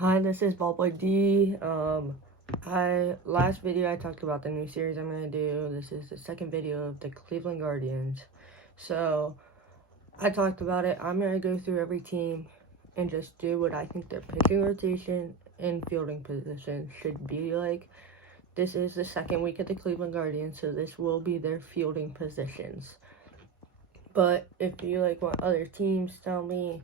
Hi, this is Ballboy D. Last video I talked about the new series I'm gonna do. This is the second video of the Cleveland Guardians. So I talked about it. I'm gonna go through every team and just do what I think their pitching rotation and fielding position should be like. This is the second week of the Cleveland Guardians, so this will be their fielding positions. But if you want other teams, tell me,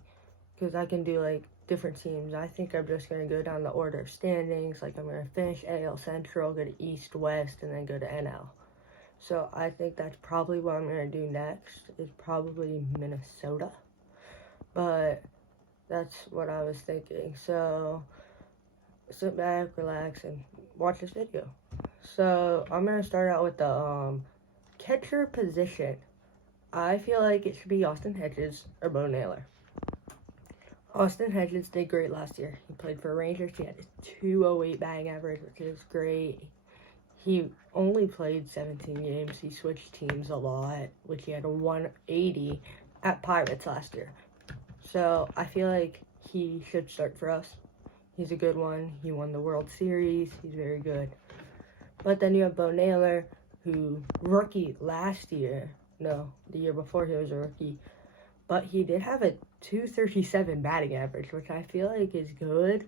because I can do different teams. I think I'm just going to go down the order of standings. I'm going to finish AL Central, go to East, West, and then go to NL. So I think that's probably what I'm going to do next, is probably Minnesota. But that's what I was thinking. So sit back, relax, and watch this video. So I'm going to start out with the catcher position. I feel like it should be Austin Hedges or Bo Naylor. Austin Hedges did great last year. He played for Rangers. He had a 208 batting average, which is great. He only played 17 games. He switched teams a lot, which he had a 180 at Pirates last year. So I feel like he should start for us. He's a good one. He won the World Series. He's very good. But then you have Bo Naylor, who rookie last year. No, the year before he was a rookie. But he did have a 237 batting average, which I feel like is good.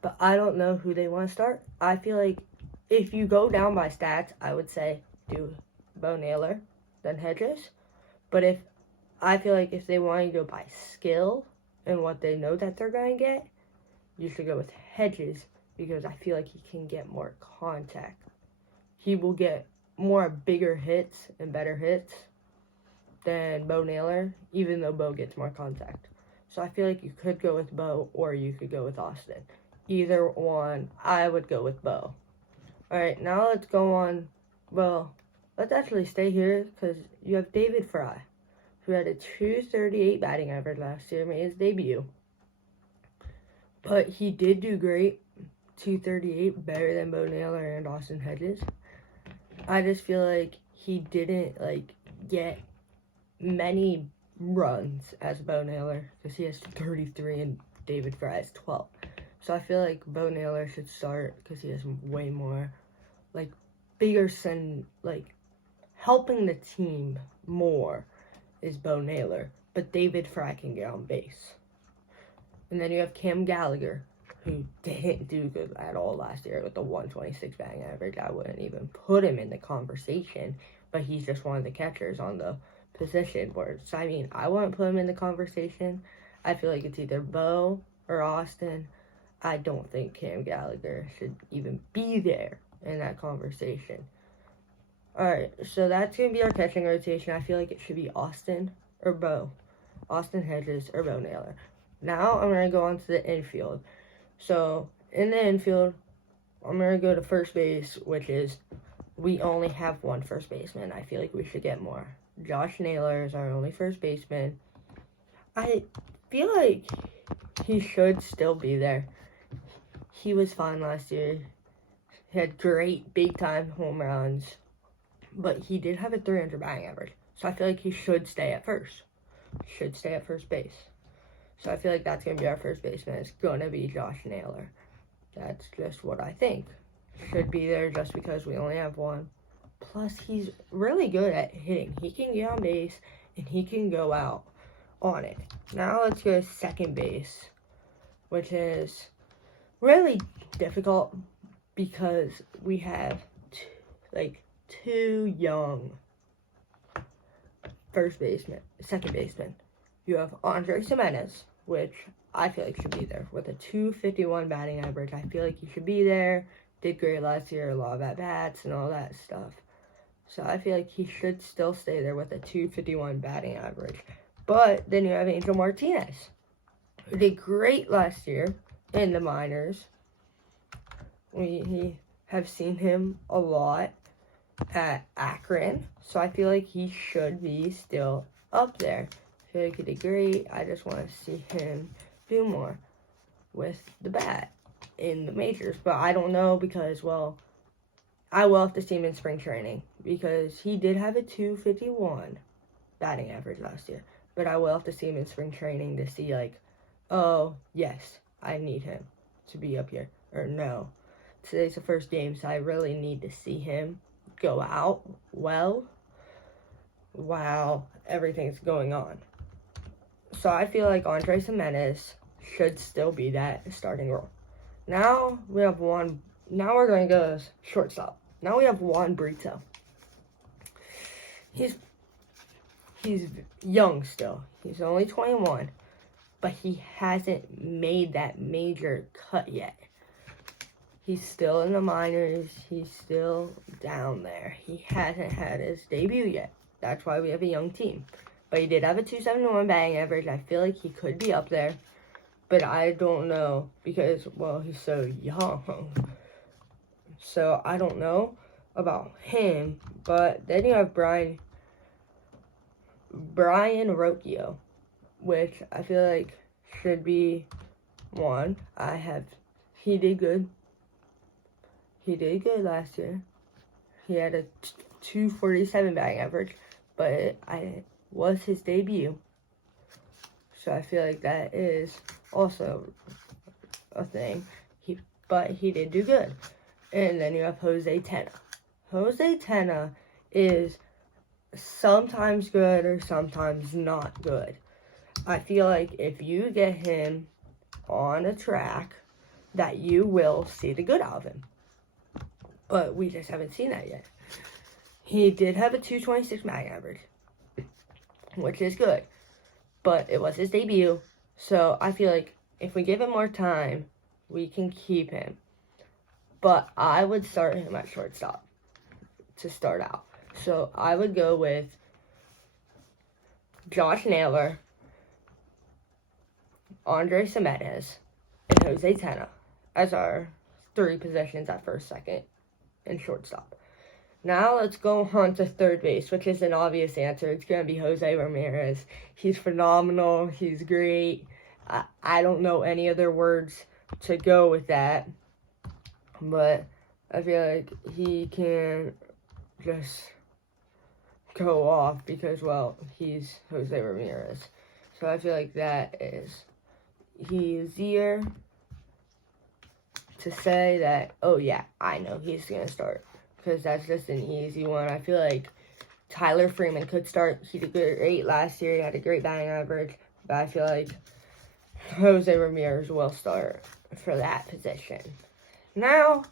But I don't know who they want to start. I feel like if you go down by stats, I would say do Bo Naylor, then Hedges. But I feel like if they want to go by skill and what they know that they're going to get, you should go with Hedges, because I feel like he can get more contact. He will get more bigger hits and better hits than Bo Naylor, even though Bo gets more contact. So I feel like you could go with Bo, or you could go with Austin. Either one, I would go with Bo. Alright, now let's go on. Well, let's actually stay here, because you have David Fry, who had a 238 batting average last year, made his debut. But he did do great. 238, better than Bo Naylor and Austin Hedges. I just feel like he didn't get many runs as Bo Naylor, because he has 33 and David Fry has 12. So I feel like Bo Naylor should start, because he has way more bigger helping the team more is Bo Naylor, but David Fry can get on base. And then you have Cam Gallagher, who didn't do good at all last year with the 126 batting average. I wouldn't even put him in the conversation, but he's just one of the catchers on the position. Whereas, I wouldn't put him in the conversation. I feel like it's either Bo or Austin. I don't think Cam Gallagher should even be there in that conversation. Alright, so that's going to be our catching rotation. I feel like it should be Austin or Bo. Austin Hedges or Bo Naylor. Now I'm going to go on to the infield. So in the infield, I'm going to go to first base, which is we only have one first baseman. I feel like we should get more. Josh Naylor is our only first baseman. I feel like he should still be there. He was fine last year. He had great big-time home runs, but he did have a 300 batting average. So I feel like he should stay at first. Should stay at first base. So I feel like that's going to be our first baseman. It's going to be Josh Naylor. That's just what I think. Should be there just because we only have one. Plus, he's really good at hitting. He can get on base, and he can go out on it. Now let's go to second base, which is really difficult because we have two young second baseman. You have Andre Gimenez, which I feel like should be there with a 251 batting average. I feel like he should be there. Did great last year, a lot of at-bats and all that stuff. So I feel like he should still stay there with a 251 batting average. But then you have Angel Martinez, who did great last year in the minors. We have seen him a lot at Akron. So I feel like he should be still up there. I feel like he did great. I just want to see him do more with the bat in the majors. But I don't know because, I will have to see him in spring training because he did have a 251 batting average last year. But I will have to see him in spring training to see, oh, yes, I need him to be up here. Or no, today's the first game, so I really need to see him go out well while everything's going on. So I feel like Andres Gimenez should still be that starting role. Now we have one. Now we're going to go shortstop. Now we have Juan Brito. He's young still. He's only 21, but he hasn't made that major cut yet. He's still in the minors. He's still down there. He hasn't had his debut yet. That's why we have a young team. But he did have a 271 batting average. I feel like he could be up there. But I don't know because, well, he's so young. So I don't know about him. But then you have Brian Rocchio, which I feel like should be one. He did good. He did good last year. He had a 247 batting average, but it was his debut. So I feel like that is also a thing. But he did do good. And then you have Jose Tena. Jose Tena is sometimes good or sometimes not good. I feel like if you get him on a track, that you will see the good out of him. But we just haven't seen that yet. He did have a 226 batting average, which is good. But it was his debut. So I feel like if we give him more time, we can keep him. But I would start him at shortstop to start out. So I would go with Josh Naylor, Andres Gimenez, and Jose Tena as our 3 positions at first, second, and shortstop. Now let's go on to third base, which is an obvious answer. It's going to be Jose Ramirez. He's phenomenal. He's great. I don't know any other words to go with that. But I feel like he can just go off because, well, he's Jose Ramirez. So I feel like that is easier to say that, oh yeah, I know he's going to start. Because that's just an easy one. I feel like Tyler Freeman could start. He did great last year. He had a great batting average. But I feel like Jose Ramirez will start for that position. Now,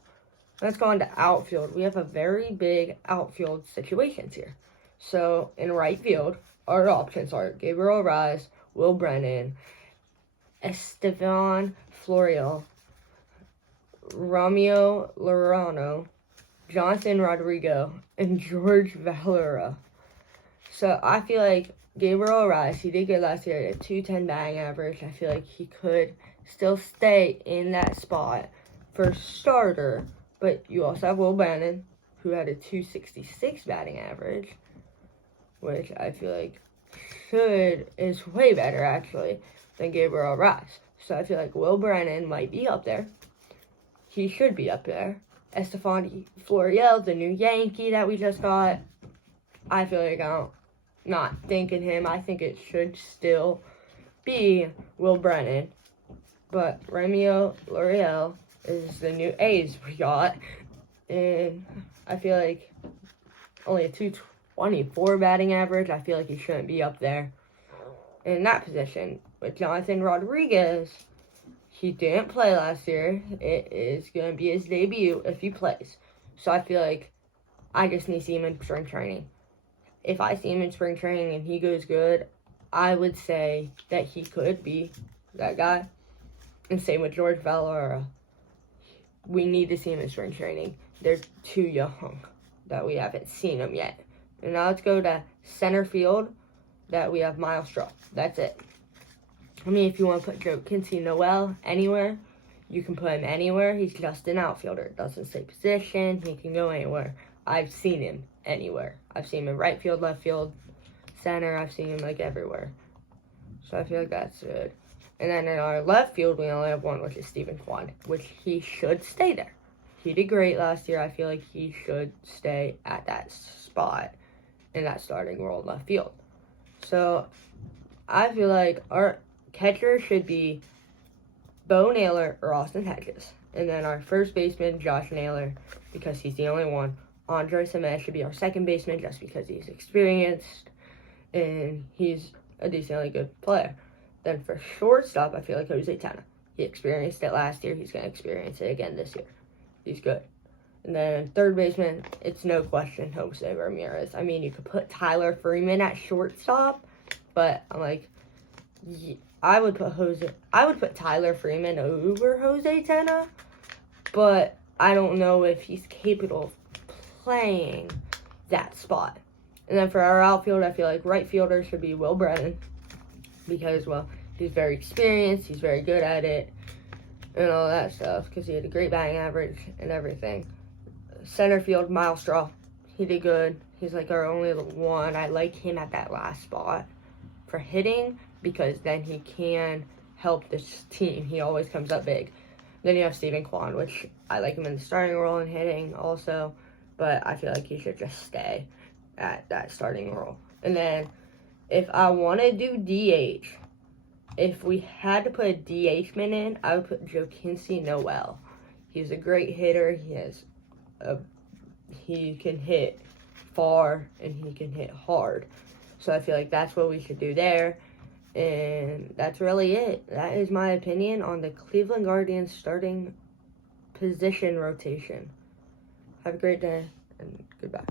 let's go on to outfield. We have a very big outfield situations here. So, in right field, our options are Gabriel Arraez, Will Brennan, Estevan Florial, Ramiro Lorano, Jonathan Rodrigo, and George Valera. So I feel like Gabriel Arraez, he did good last year at a 210 batting average. I feel like he could still stay in that spot for starter. But you also have Will Brennan, who had a 266 batting average, which I feel like is way better actually than Gabriel Arraez. So I feel like Will Brennan might be up there. He should be up there. Estevan Florial, the new Yankee that we just got, I feel like I'm not thinking him. I think it should still be Will Brennan. But Ramiro Lorano is the new ace we got. And I feel like only a 224 batting average. I feel like he shouldn't be up there in that position. With Jonathan Rodriguez, he didn't play last year. It is going to be his debut if he plays. So I feel like I just need to see him in spring training. If I see him in spring training and he goes good, I would say that he could be that guy. And same with George Valera. We need to see him in spring training. They're too young that we haven't seen him yet. And now let's go to center field that we have Myles Straw. That's it. I mean, if you want to put Joe Kinsey Noel anywhere, you can put him anywhere. He's just an outfielder. It doesn't say position. He can go anywhere. I've seen him anywhere. I've seen him in right field, left field, center. I've seen him, like, everywhere. So I feel like that's good. And then in our left field, we only have one, which is Steven Kwan, which he should stay there. He did great last year. I feel like he should stay at that spot in that starting role in left field. So I feel like our catcher should be Bo Naylor or Austin Hedges. And then our first baseman, Josh Naylor, because he's the only one. Andres Gimenez should be our second baseman just because he's experienced and he's a decently good player. Then for shortstop, I feel like Jose Tena. He experienced it last year. He's going to experience it again this year. He's good. And then third baseman, it's no question Jose Ramirez. I mean, you could put Tyler Freeman at shortstop, but I'm like, I would put Tyler Freeman over Jose Tena, but I don't know if he's capable of playing that spot. And then for our outfield, I feel like right fielder should be Will Brennan because, well, he's very experienced, he's very good at it, and all that stuff because he had a great batting average and everything. Center field, Miles Straw, he did good. He's like our only one. I like him at that last spot for hitting because then he can help this team. He always comes up big. Then you have Steven Kwan, which I like him in the starting role and hitting also, but I feel like he should just stay at that starting role. And then if I want to do DH, if we had to put a DH man in, I would put Joaquin Noel. He's a great hitter. He can hit far and he can hit hard. So I feel like that's what we should do there. And that's really it. That is my opinion on the Cleveland Guardians starting position rotation. Have a great day and goodbye.